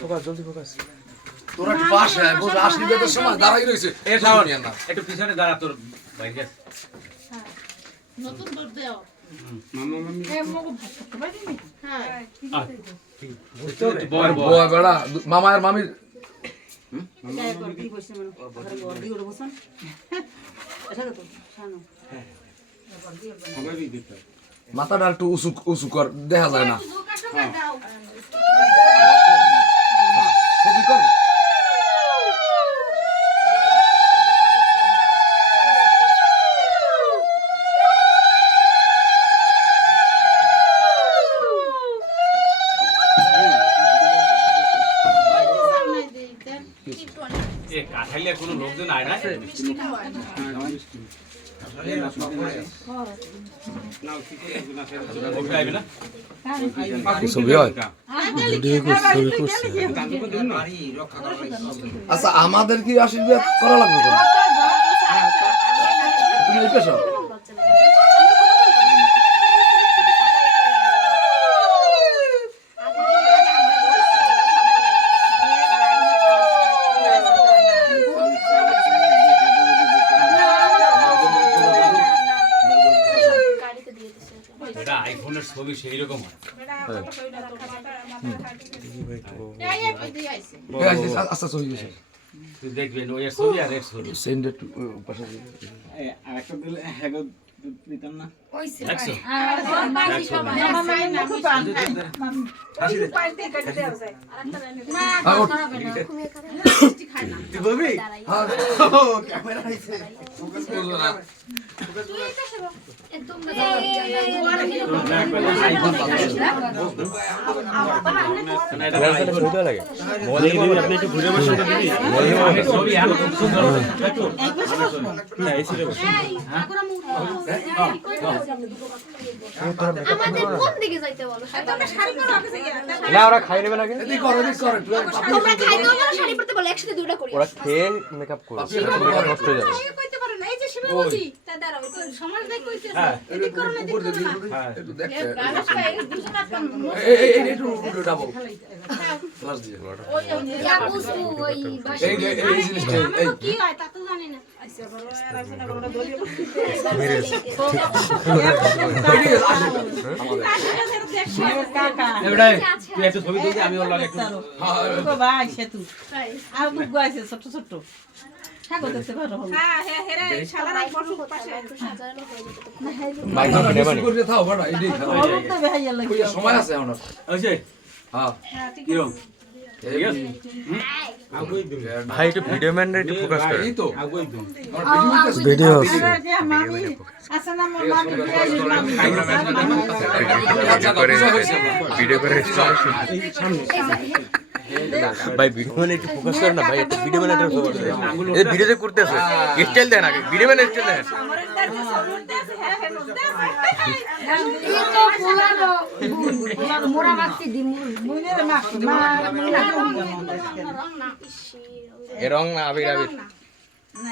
focus জলদি focus তোরা কি পাশে বুঝ আসলি বেদের সময় দাঁড়াই রইছে এ শাওন একটু পিছনে দাঁড়া তোর ভাই গেছে নতুন বোর্ড দাও মামা মামি এ মগো ভাত করতে পারি নি হ্যাঁ বয় বেড়া মামা আর মামির যাই কর কি বসে মানে ঘরে গড়ি ওড় বসন এটা তো শানো সবাই দিতে মাথাটা একটু উঁচু উঁচু কর দেখা যায় না ছবি কর এ কাঠাইলে কোনো লোকজন আয় না ছবি হয় আচ্ছা আমাদের কি আশীর্বাদ করা লাগবে তুমি এই পেশা আইফোনের ছবি সেই রকম হয় আচ্ছা ছবি গেছে তুই দেখবেন ওই ছবি আর এর ছবি সেন্ডেড পাশে আরেকটা দিলে হ্যাঁ দিতাম না দেখছো আমাদের কোন দিকে যাইতে বলো তোমরা শাড়ি পরো আগে যাইয়া না ওরা খাই নেবে নাকি এদিক কর তোমরা খাইতে বলো শাড়ি পরতে বলো একসাথে দুটো করি ওরা খেয়ে মেকআপ করবে নষ্ট হয়ে যাবে কইতে পারে না এই যে শিবাবতী তা দাঁড়াও তো সমাজ নাই কইতেছে এদিক করো না এদিক করো না একটু দেখতে রানাসটা এই দুজন আপনার এই একটু ডাবল ক্লাস দিয়ে ওই ইয়া বুঝু ওই বাসা এই জিনিসটা এই কি হয় তা তো জানি না আচ্ছা বড় রাসনা বড় দলিয়ে তুই একটু ছবি তুলতে আমি ওর লাগে একটু ভাই সেতু আর দুগ গাইছে ছোট ছোট থাকো দেখতে ভালো হবে হ্যাঁ হ্যাঁ হেরা শালারা বসু পাশে একটু সাজানো হয়ে যেত বাইক করে থাও বড় এই দেখ হলুদ তো বেহাইয়া লাগে কই সময় আছে এখন ওইছে হ্যাঁ কি রকম ঠিক আছে ভাই একটু ভিডিও ম্যান একটু ফোকাস করে এই তো আগুই দম ভিডিও যে মামি আছে না মামি ভিডিও করে ভাই ভিডিও ম্যান একটু ফোকাস করে না ভাই একটু ভিডিও ম্যান একটু ফোকাস করে এই ভিডিওতে করতেছে স্টাইল দেন আগে ভিডিও ম্যান স্টাইল দেন মোরা মাখতে দি এ রং না আবির আবির